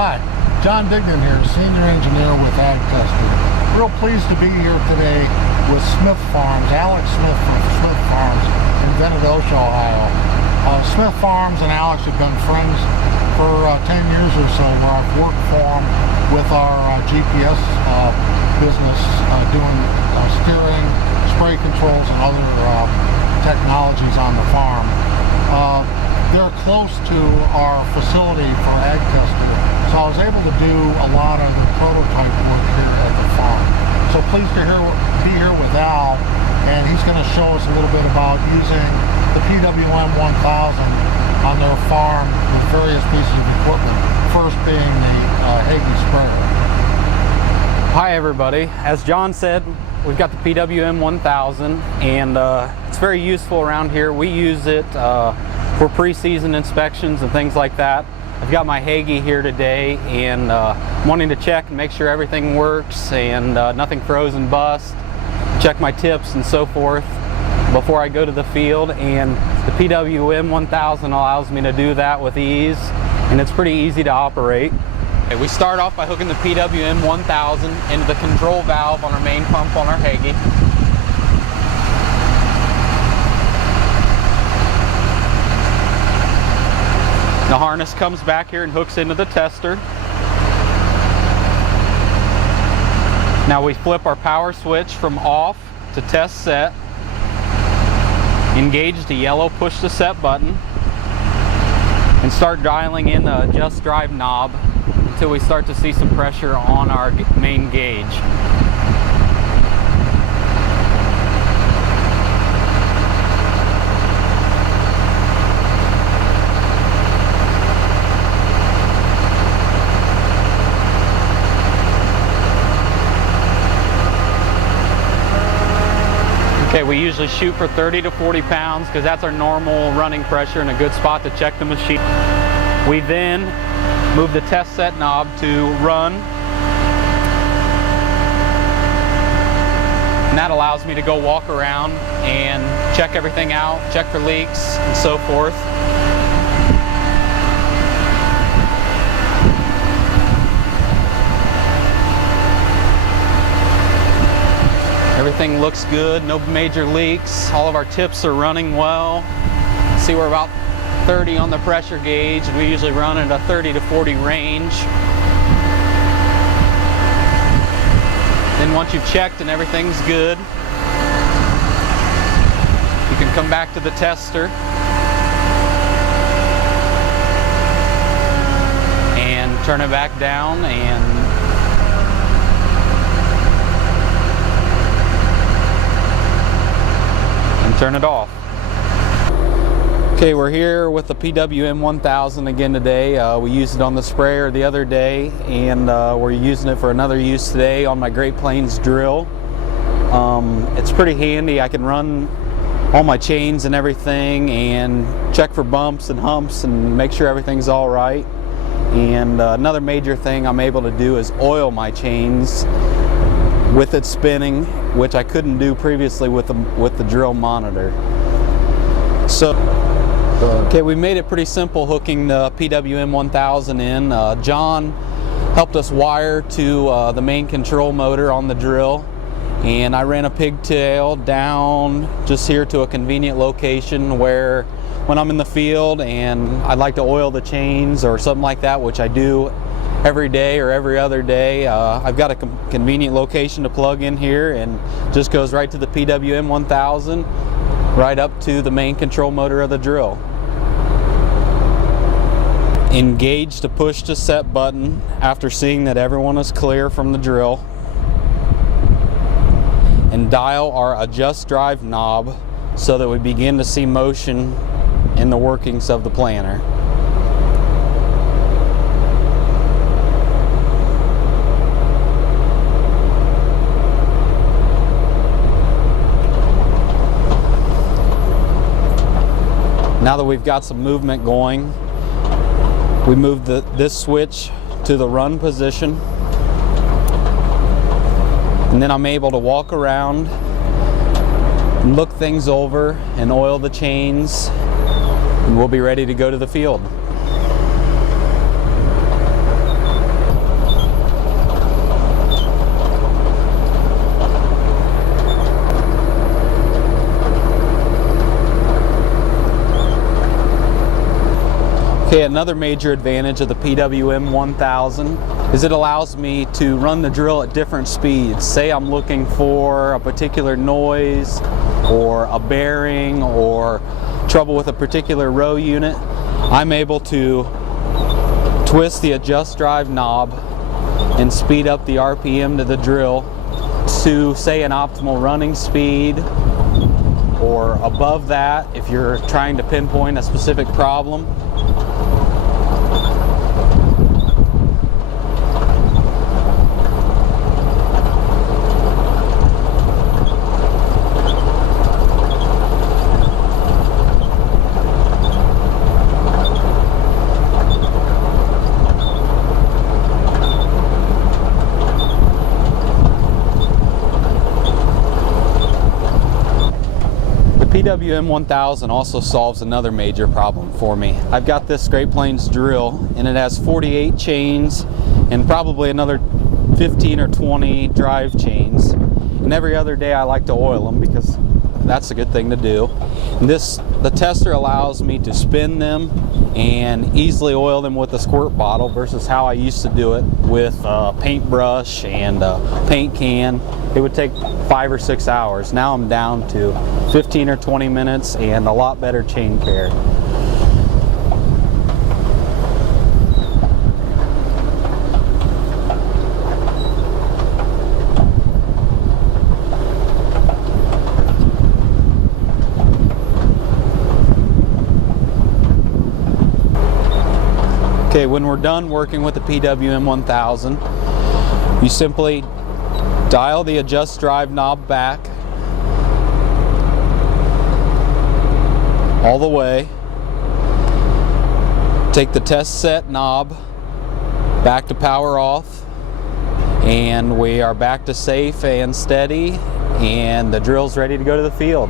Hi, John Dignan here, Senior Engineer with Ag Testing. Real pleased to be here today with Smith Farms, Alex Smith from Smith Farms in Venadosha, Ohio. Smith Farms and Alex have been friends for 10 years or so, where I've worked for them with our GPS business, doing steering, spray controls, and other technologies on the farm. They're close to our facility for ag testing, so I was able to do a lot of the prototype work here at the farm. So pleased to be here with Al, and he's going to show us a little bit about using the PWM1000 on their farm with various pieces of equipment, first being the Hagie sprayer. Hi everybody, as John said, we've got the PWM1000, and it's very useful around here. We use it for pre-season inspections and things like that. I've got my Hagie here today, and wanting to check and make sure everything works and nothing froze and bust, check my tips and so forth before I go to the field, and the PWM1000 allows me to do that with ease, and it's pretty easy to operate. We start off by hooking the PWM1000 into the control valve on our main pump on our Hagie. The harness comes back here and hooks into the tester. Now we flip our power switch from off to test set, engage the yellow push to set button, and start dialing in the adjust drive knob until we start to see some pressure on our main gauge. Okay, we usually shoot for 30 to 40 pounds because that's our normal running pressure and a good spot to check the machine. We then move the test set knob to run, and that allows me to go walk around and check everything out, check for leaks and so forth. Everything looks good, no major leaks. All of our tips are running well. See, we're about 30 on the pressure gauge, and we usually run at a 30 to 40 range. Then once you've checked and everything's good, you can come back to the tester and turn it back down and turn it off. Okay, we're here with the PWM1000 again today. We used it on the sprayer the other day, and we're using it for another use today on my Great Plains drill. It's pretty handy. I can run all my chains and everything and check for bumps and humps and make sure everything's all right. And another major thing I'm able to do is oil my chains with it spinning, which I couldn't do previously with the drill monitor. So, okay, we made it pretty simple hooking the PWM1000 in. John helped us wire to the main control motor on the drill, and I ran a pigtail down just here to a convenient location where when I'm in the field and I'd like to oil the chains or something like that, which I do every day or every other day, I've got a convenient location to plug in here, and just goes right to the PWM1000, right up to the main control motor of the drill. Engage the push to set button after seeing that everyone is clear from the drill, and dial our adjust drive knob so that we begin to see motion in the workings of the planter. Now that we've got some movement going, we move this switch to the run position, and then I'm able to walk around and look things over and oil the chains, and we'll be ready to go to the field. Okay, another major advantage of the PWM1000 is it allows me to run the drill at different speeds. Say I'm looking for a particular noise or a bearing or trouble with a particular row unit, I'm able to twist the adjust drive knob and speed up the RPM to the drill to, say, an optimal running speed, or above that if you're trying to pinpoint a specific problem. PWM1000 also solves another major problem for me. I've got this Great Plains drill and it has 48 chains and probably another 15 or 20 drive chains, and every other day I like to oil them because that's a good thing to do. And the tester allows me to spin them and easily oil them with a squirt bottle versus how I used to do it with a paintbrush and a paint can. It would take 5 or 6 hours. Now I'm down to 15 or 20 minutes and a lot better chain care. Okay, when we're done working with the PWM1000, you simply dial the adjust drive knob back all the way, take the test set knob back to power off, and we are back to safe and steady, and the drill's ready to go to the field.